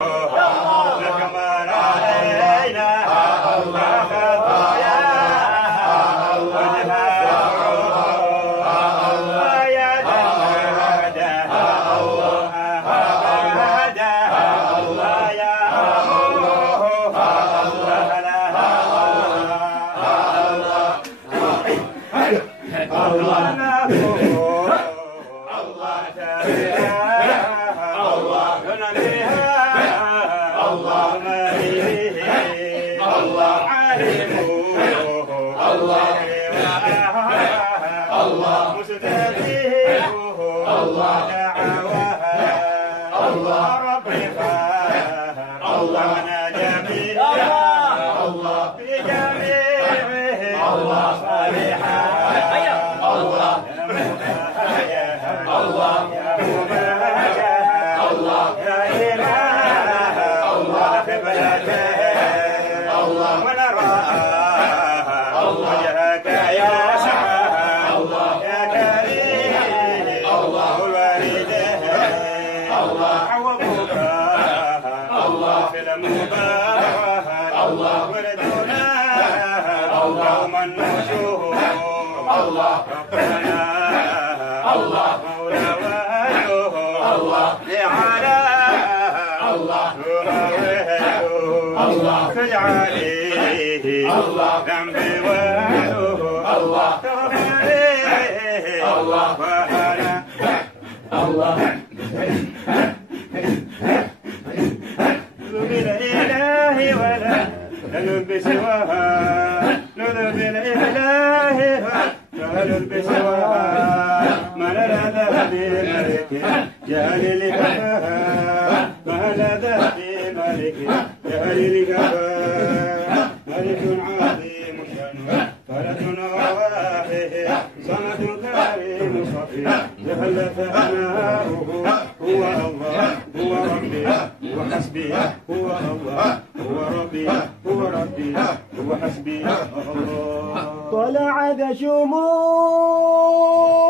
لكمل علينا خطايا وجهها يا جمادا أبدا يا ذنبي الله الله الله بالإله ولا نلب سواها نذب بالإله ولا نلب سواها ما لنا بملك جهل لكفاها ما لنا بملك جهل لكفاها ملك عظيم شأنه فلة رواحه صمد كريم صفي جهل ثناؤه هو الله هو ربي هو حسبي هو الله هو ربي هو ربي هو حسبي الله. طلعت شموع